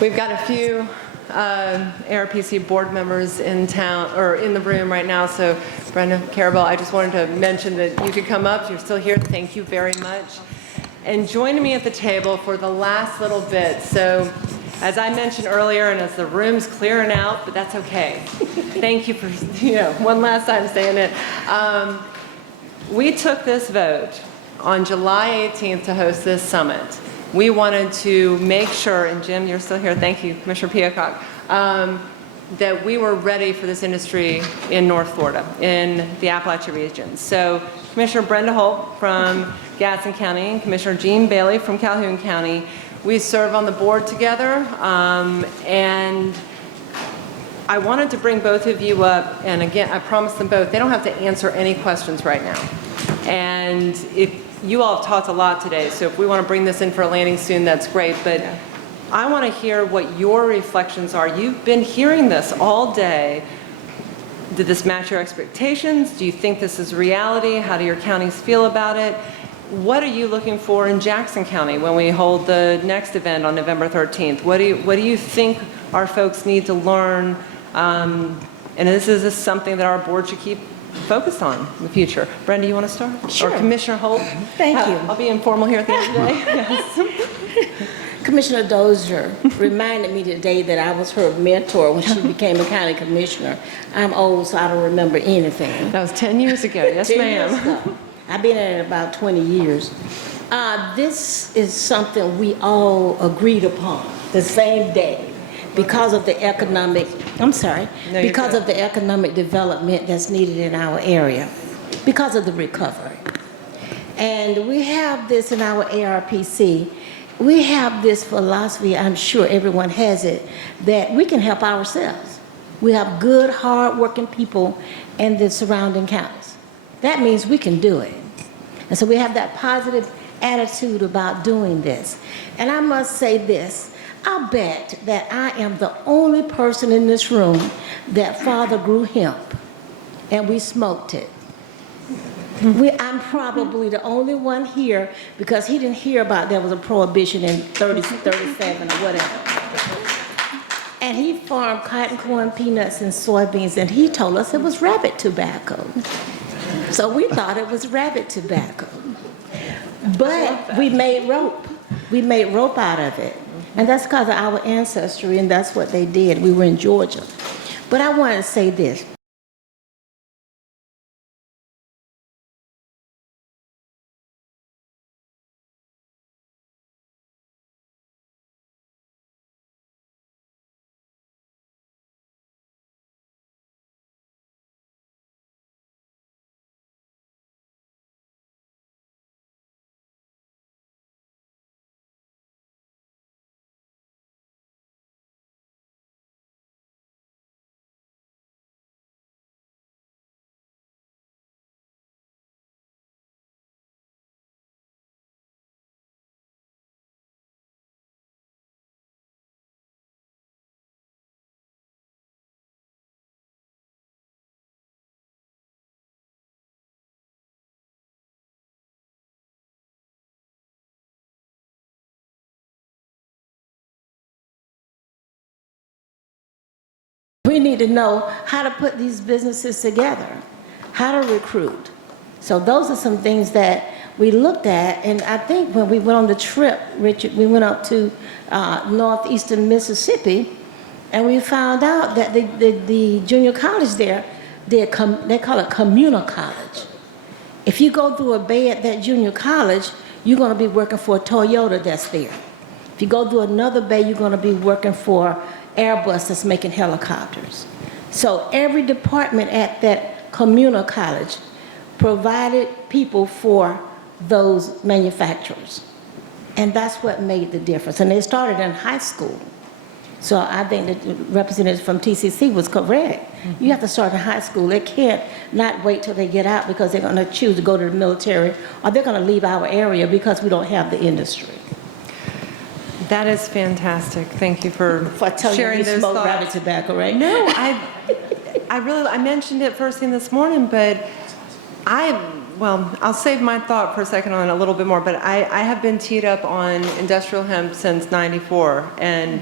We've got a few ARPC board members in town, or in the room right now, so Brenda Carabell, I just wanted to mention that you could come up. You're still here. Thank you very much. And joining me at the table for the last little bit. So, as I mentioned earlier, and as the room's clearing out, but that's okay. Thank you for, one last time saying it. We took this vote on July 18th to host this summit. We wanted to make sure, and Jim, you're still here, thank you, Commissioner Peacock, that we were ready for this industry in North Florida, in the Appalachia region. So Commissioner Brenda Holt from Gadsden County and Commissioner Gene Bailey from Calhoun County, we serve on the board together, and I wanted to bring both of you up, and again, I promised them both, they don't have to answer any questions right now. And if you all have talked a lot today, so if we want to bring this in for a landing soon, that's great, but I want to hear what your reflections are. You've been hearing this all day. Did this match your expectations? Do you think this is reality? How do your counties feel about it? What are you looking for in Jackson County when we hold the next event on November 13th? What do you think our folks need to learn? And this is something that our board should keep focused on in the future. Brenda, you want to start? Sure. Or Commissioner Holt? Thank you. I'll be informal here at the end of the day. Yes. Commissioner Dozier reminded me today that I was her mentor when she became a county commissioner. I'm old, so I don't remember anything. That was 10 years ago. Yes, 10 years ma'am. ago. I've been at it about 20 years. This is something we all agreed upon the same day because of the economic, because of the economic development that's needed in our area, because of the recovery. And we have this in our ARPC. We have this philosophy, I'm sure everyone has it, that we can help ourselves. We have good, hard-working people in the surrounding counties. That means we can do it. And so we have that positive attitude about doing this. And I must say this, I'll bet that I am the only person in this room that father grew hemp and we smoked it. I'm probably the only one here because he didn't hear about there was a prohibition in 37 or whatever. And he farmed cotton, corn, peanuts, and soybeans, and he told us it was rabbit tobacco. So we thought it was rabbit tobacco. But we made rope. We made rope out of it. And that's because of our ancestry, and that's what they did. We were in Georgia. But I want to say this. We need to know how to put these businesses together, how to recruit. So those are some things that we looked at, and I think when we went on the trip, Richard, we went up to northeastern Mississippi, and we found out that the junior college there, they call it communal college. If you go through a bay at that junior college, you're going to be working for a Toyota that's there. If you go through another bay, you're going to be working for Airbus that's making helicopters. So every department at that communal college provided people for those manufacturers. And that's what made the difference. And they started in high school. So I think that the representative from TCC was correct. Mm-hmm. You have to start in high school. They can't not wait till they get out because they're going to choose to go to the military, or they're going to leave our area because we don't have the industry. That is fantastic. Thank you for sharing those thoughts. Rabbit tobacco, right? No, I mentioned it first thing this morning, but I'll save my thought for a second on it a little bit more, but I have been teed up on industrial hemp since '94, and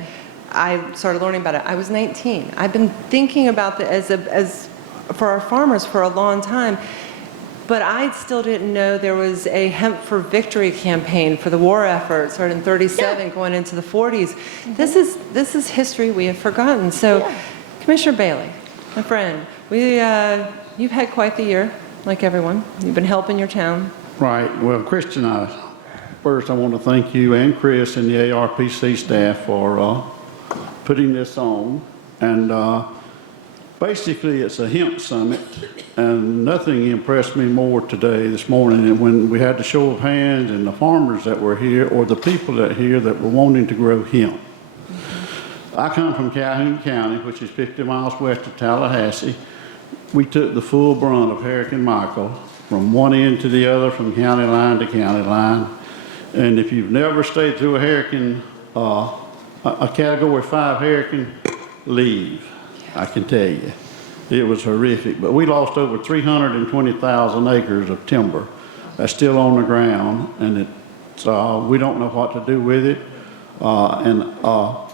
I started learning about it, I was 19. I've been thinking about this as for our farmers for a long time, but I still didn't know there was a Hemp for Victory campaign for the war effort, started in 37, going into the 40s. This is history we have forgotten. So, Commissioner Bailey, my friend, you've had quite the year, like everyone. You've been helping your town. Right. Well, Christian, first I want to thank you and Chris and the ARPC staff for putting this on. And basically, it's a hemp summit, and nothing impressed me more this morning than when we had the show of hands and the farmers that were here, or the people that here that were wanting to grow hemp. I come from Calhoun County, which is 50 miles west of Tallahassee. We took the full brunt of Hurricane Michael from one end to the other, from county line to county line. And if you've never stayed through a hurricane, a Category 5 hurricane, leave. I can tell you. It was horrific. But we lost over 320,000 acres of timber that's still on the ground, and we don't know what to do with it.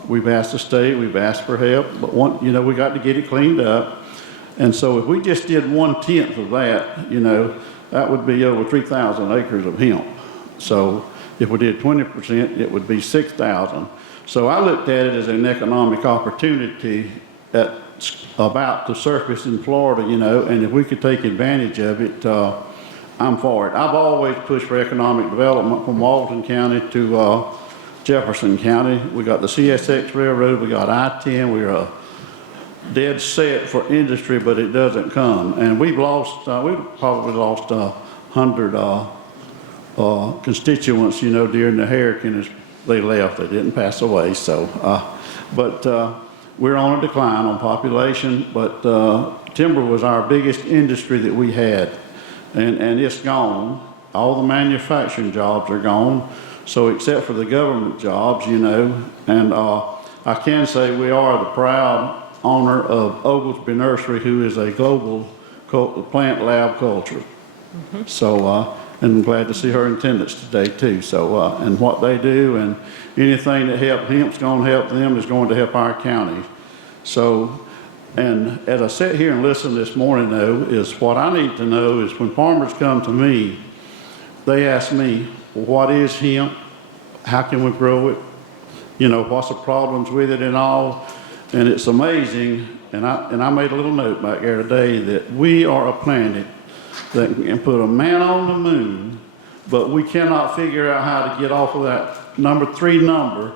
We've asked the state, we've asked for help, but we got to get it cleaned up. And so if we just did 1/10 of that, that would be over 3,000 acres of hemp. So if we did 20%, it would be 6,000. So I looked at it as an economic opportunity that's about to surface in Florida, and if we could take advantage of it, I'm for it. I've always pushed for economic development from Walton County to Jefferson County. We got the CSX Railroad, we got I-10, we're dead set for industry, but it doesn't come. And we've probably lost 100 constituents, during the hurricane as they left. They didn't pass away, so. But we're on a decline on population, but timber was our biggest industry that we had, and it's gone. All the manufacturing jobs are gone, so except for the government jobs, and I can say we are the proud owner of Oglesby Nursery, who is a global plant lab culture. So, and I'm glad to see her in attendance today too. So, and what they do, and anything that hemp's going to help them is going to help our county. So, and as I sit here and listen this morning though, is what I need to know is when farmers come to me, they ask me, well, what is hemp? How can we grow it? What's the problems with it and all? And it's amazing, and I made a little note back there today that we are a planet that can put a man on the moon, but we cannot figure out how to get off of that number 3 number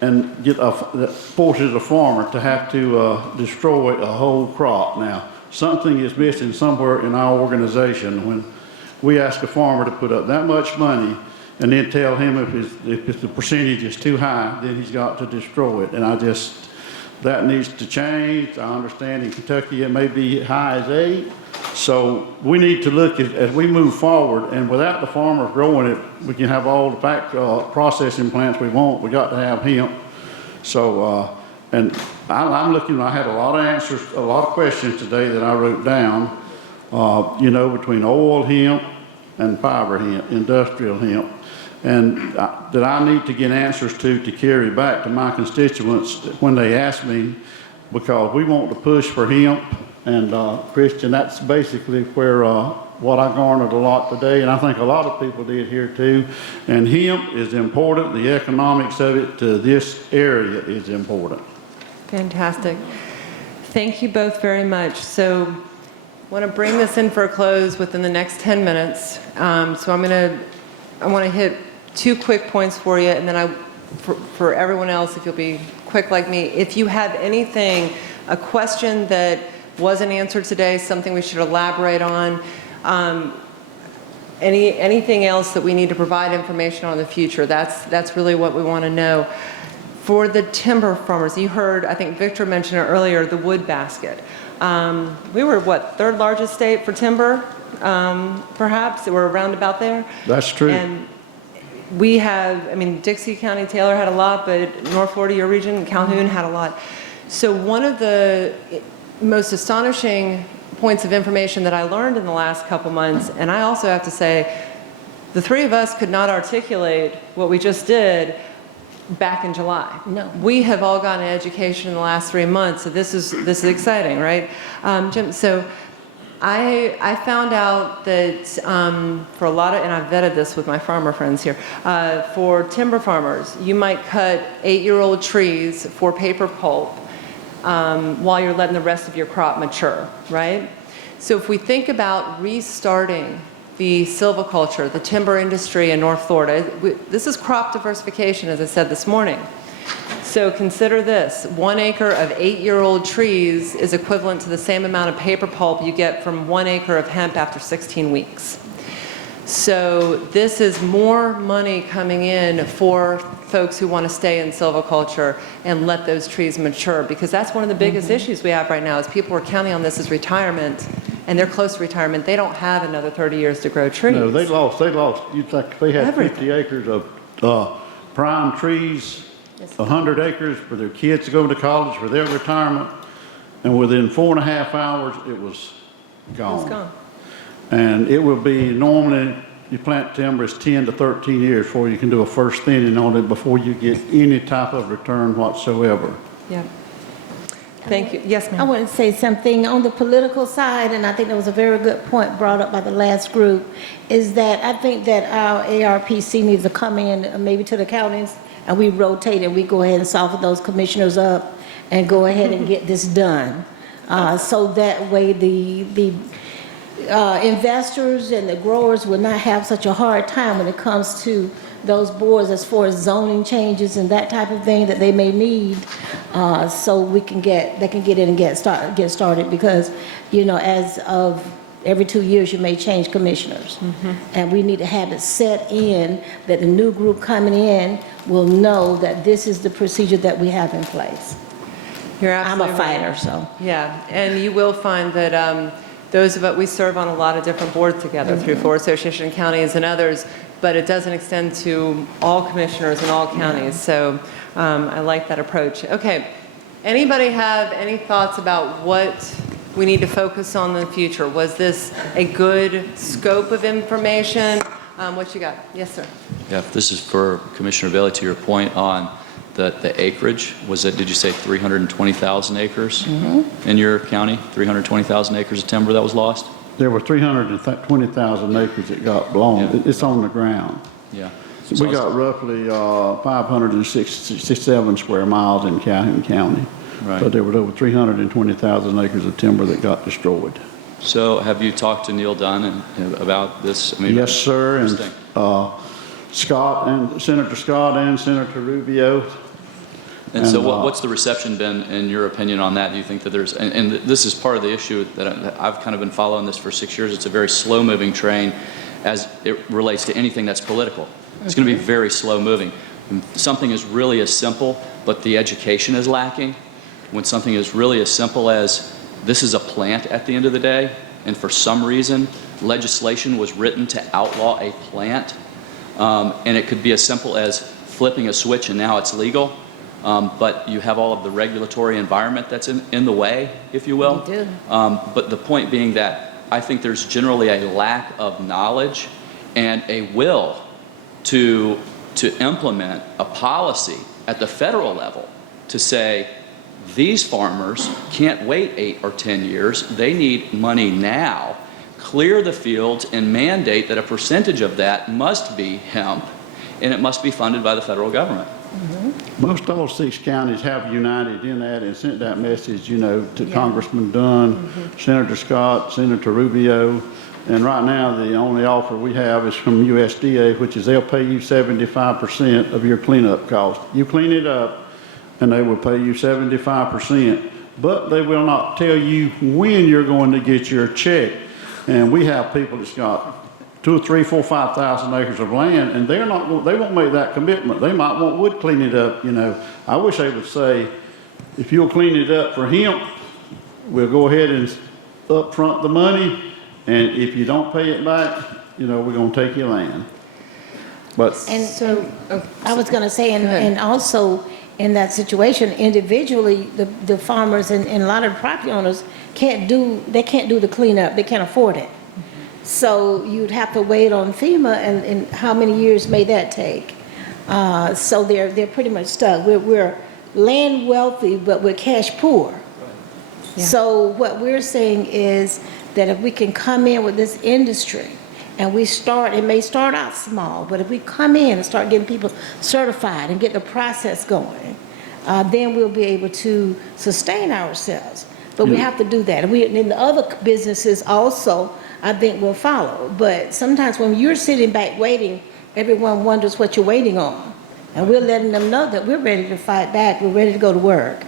and that forces a farmer to have to destroy a whole crop. Now, something is missing somewhere in our organization when we ask a farmer to put up that much money and then tell him if the percentage is too high, then he's got to destroy it. And that needs to change. I understand in Kentucky it may be high as 8. So we need to look as we move forward, and without the farmers growing it, we can have all the processing plants we want. We got to have hemp. So, and I'm looking, I had a lot of answers, a lot of questions today that I wrote down, between oil hemp and fiber hemp, industrial hemp. And that I need to get answers to carry back to my constituents when they ask me, because we want to push for hemp. And Christian, that's basically where what I garnered a lot today, and I think a lot of people did here too. And hemp is important. The economics of it to this area is important. Fantastic. Thank you both very much. So I want to bring this in for a close within the next 10 minutes. So I want to hit 2 quick points for you, and then for everyone else, if you'll be quick like me, if you have anything, a question that wasn't answered today, something we should elaborate on, anything else that we need to provide information on in the future, that's really what we want to know. For the timber farmers, you heard, I think Victor mentioned it earlier, the wood basket. We were, 3rd largest state for timber, perhaps? We're around about there. That's true. And we have, Dixie County, Taylor had a lot, but North Florida, your region, Calhoun had a lot. So one of the most astonishing points of information that I learned in the last couple months, and I also have to say, the 3 of us could not articulate what we just did, back in July. No. We have all gotten an education in the last 3 months, so this is exciting, right? Jim, so I found out that for a lot of, and I've vetted this with my farmer friends here, for timber farmers, you might cut 8-year-old trees for paper pulp while you're letting the rest of your crop mature, right? So if we think about restarting the silviculture, the timber industry in North Florida, this is crop diversification, as I said this morning. So consider this, 1 acre of 8-year-old trees is equivalent to the same amount of paper pulp you get from 1 acre of hemp after 16 weeks. So this is more money coming in for folks who want to stay in silviculture and let those trees mature, because that's one of the biggest issues we have right now is people are counting on this as retirement, and they're close to retirement. They don't have another 30 years to grow trees. No, they lost, you'd think they had Everything. 50 acres of prime trees, 100 acres for their kids to go to college for their retirement, and within 4.5 hours, it was gone. It's gone. And it will be, normally, you plant timber, it's 10 to 13 years before you can do a first thinning on it before you get any type of return whatsoever. Yeah. Thank you. Yes, I ma'am. want to say something on the political side, and I think that was a very good point brought up by the last group, is that I think that our ARPC needs to come in maybe to the counties, and we rotate and we go ahead and soften those commissioners up and go ahead and get this done. So that way the investors and the growers will not have such a hard time when it comes to those boards as far as zoning changes and that type of thing that they may need, so they can get in and get started, because, you know, as of every 2 years you may change commissioners. And we need to have it set in that the new group coming in will know that this is the procedure that we have in place. You're I'm absolutely a right. fighter, so. Yeah, and you will find that those of us, we serve on a lot of different boards together through Florida Association of Counties and others, but it doesn't extend to all commissioners in all counties. So I like that approach. Okay, anybody have any thoughts about what we need to focus on in the future? Was this a good scope of information? What you got? Yes, sir. Yeah, this is for Commissioner Bailey, to your point on the acreage. Was it, did you say 320,000 acres in your county? 320,000 acres of timber that was lost? There were 320,000 acres that got blown. Yeah. It's on the ground. Yeah. We got roughly 567 square miles in Calhoun County. Right. But there was over 320,000 acres of timber that got destroyed. So have you talked to Neil Dunn about this? I mean, Yes, sir, and interesting. Scott and Senator Scott and Senator Rubio. And so what's the reception been, in your opinion, on that? Do you think that there's, and this is part of the issue that I've kind of been following this for 6 years. It's a very slow-moving train as it relates to anything that's political. It's going to be very slow-moving. When something is really as simple, but the education is lacking, when something is really as simple as this is a plant at the end of the day, and for some reason, legislation was written to outlaw a plant, and it could be as simple as flipping a switch and now it's legal. But you have all of the regulatory environment that's in the way, if you will. You do. But the point being that I think there's generally a lack of knowledge and a will to implement a policy at the federal level to say these farmers can't wait 8 or 10 years. They need money now. Clear the fields and mandate that a percentage of that must be hemp, and it must be funded by the federal government. Most all 6 counties have united in that and sent that message, you know, to Congressman Dunn, Senator Scott, Senator Rubio. And right now, the only offer we have is from USDA, which is they'll pay you 75% of your cleanup cost. You clean it up, and they will pay you 75%. But they will not tell you when you're going to get your check. And we have people that's got 2 or 3, 4, 5,000 acres of land, and they won't make that commitment. They might want wood clean it up, you know. I wish they would say, if you'll clean it up for hemp, we'll go ahead and upfront the money, and if you don't pay it back, you know, we're gonna take your land. But And So, I was going to say, and also in that situation, individually, the farmers and a lot of property owners can't do the cleanup. They can't afford it. So you'd have to wait on FEMA, and how many years may that take? So they're pretty much stuck. We're land wealthy, but we're cash poor. Yeah. So what we're saying is that if we can come in with this industry and we start, it may start out small, but if we come in and start getting people certified and get the process going, then we'll be able to sustain ourselves. But we have to do that. And the other businesses also, I think, will follow. But sometimes when you're sitting back waiting, everyone wonders what you're waiting on. And we're letting them know that we're ready to fight back. We're ready to go to work.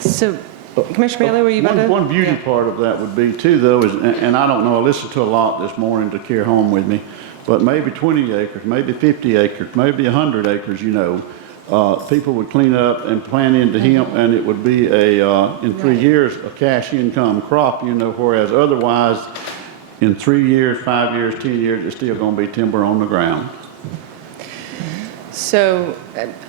So, Commissioner Bailey, were you about to? One beauty Yeah. part of that would be too, though, is, and I don't know, I listened to a lot this morning to carry home with me, but maybe 20 acres, maybe 50 acres, maybe 100 acres, people would clean up and plant into hemp, and it would be in 3 years, a cash income crop, whereas otherwise, in 3 years, 5 years, 10 years, it's still gonna be timber on the ground. So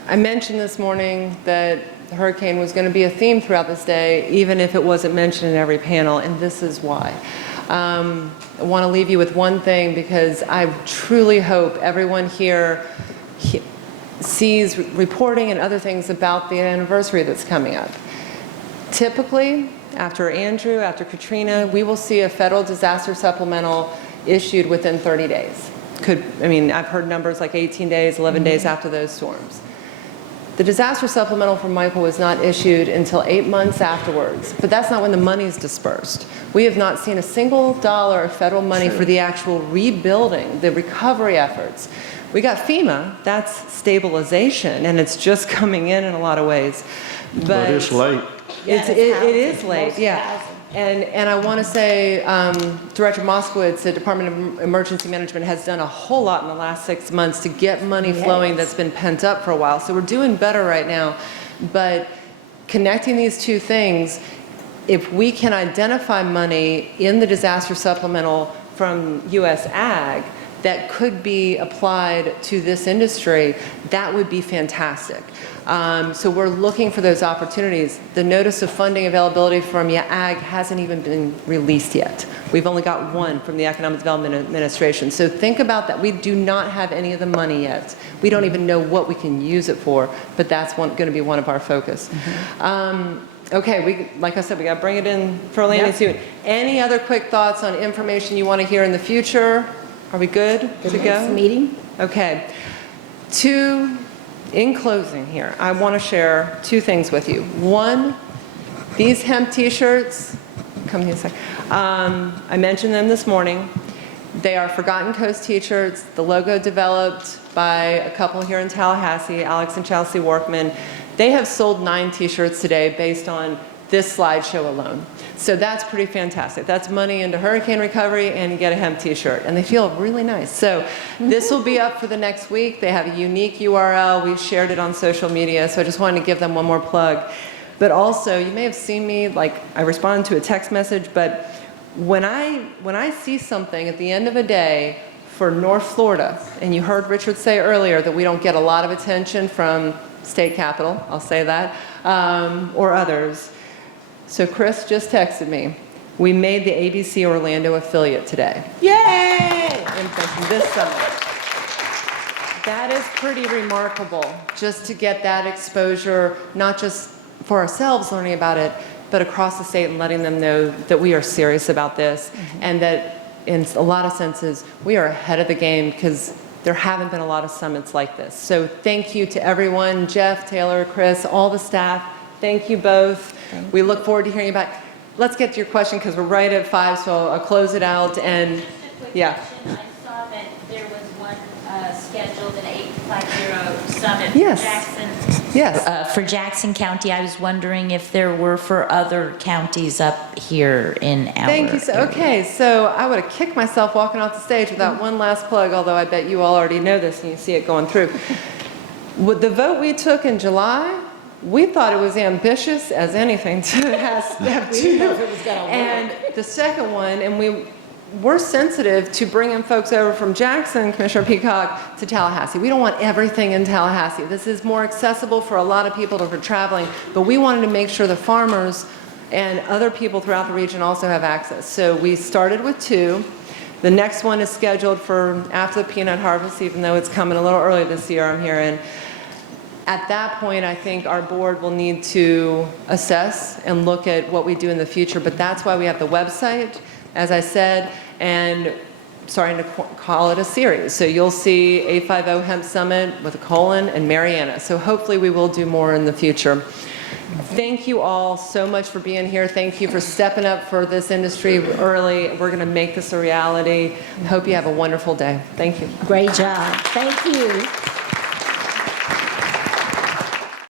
I mentioned this morning that the hurricane was going to be a theme throughout this day, even if it wasn't mentioned in every panel, and this is why. I want to leave you with one thing, because I truly hope everyone here sees reporting and other things about the anniversary that's coming up. Typically, after Andrew, after Katrina, we will see a federal disaster supplemental issued within 30 days. I've heard numbers like 18 days, 11 days after those storms. The disaster supplemental from Michael was not issued until 8 months afterwards, but that's not when the money's dispersed. We have not seen a single dollar of federal money for the actual rebuilding, the recovery efforts. We got FEMA, that's stabilization, and it's just coming in a lot of ways. But it's late. It is late, yeah. And I want to say, Director Moskowitz, the Department of Emergency Management, has done a whole lot in the last 6 months to get money flowing that's been pent up for a while. So we're doing better right now. But connecting these two things, if we can identify money in the disaster supplemental from U.S. Ag that could be applied to this industry, that would be fantastic. So we're looking for those opportunities. The notice of funding availability from Ag hasn't even been released yet. We've only got one from the Economic Development Administration. So think about that. We do not have any of the money yet. We don't even know what we can use it for, but that's going to be one of our focus. Okay, like I said, we got to bring it in for landing soon. Any other quick thoughts on information you want to hear in the future? Are we good to go? Next meeting? Okay. In closing here, I want to share two things with you. One, these hemp t-shirts, come here a sec. I mentioned them this morning. They are Forgotten Coast t-shirts. The logo developed by a couple here in Tallahassee, Alex and Chelsea Workman. They have sold 9 t-shirts today based on this slideshow alone. So that's pretty fantastic. That's money into hurricane recovery, and you get a hemp t-shirt, and they feel really nice. So this will be up for the next week. They have a unique URL. We've shared it on social media, so I just wanted to give them one more plug. But also, you may have seen me, like I responded to a text message, but when I see something at the end of a day for North Florida, and you heard Richard say earlier that we don't get a lot of attention from state capital, I'll say that, or others. So Chris just texted me. We made the ABC Orlando affiliate today. Yay! In this summer. That is pretty remarkable, just to get that exposure, not just for ourselves learning about it, but across the state and letting them know that we are serious about this, and that in a lot of senses, we are ahead of the game, because there haven't been a lot of summits like this. So thank you to everyone, Jeff, Taylor, Chris, all the staff. Thank you both. We look forward to hearing about. Let's get to your question, because we're right at 5, so I'll close it out. And yeah. I saw that there was one scheduled, an 850 summit Yes. for Jackson. Yes. For Jackson County. I was wondering if there were for other counties up here in our Thank you. area. Okay, so I would have kicked myself walking off the stage without one last plug, although I bet you all already know this and you see it going through. With the vote we took in July, we thought it was ambitious as anything to have We two. didn't know if it was gonna work. And the second one, and we're sensitive to bringing folks over from Jackson, Commissioner Peacock, to Tallahassee. We don't want everything in Tallahassee. This is more accessible for a lot of people for traveling, but we wanted to make sure the farmers and other people throughout the region also have access. So we started with 2. The next one is scheduled for after the peanut harvest, even though it's coming a little early this year, I'm hearing. At that point, I think our board will need to assess and look at what we do in the future, but that's why we have the website, as I said, and starting to call it a series. So you'll see 850 Hemp Summit with a colon and Mariana. So hopefully we will do more in the future. Thank you all so much for being here. Thank you for stepping up for this industry early. We're going to make this a reality. Hope you have a wonderful day. Thank you. Great job. Thank you.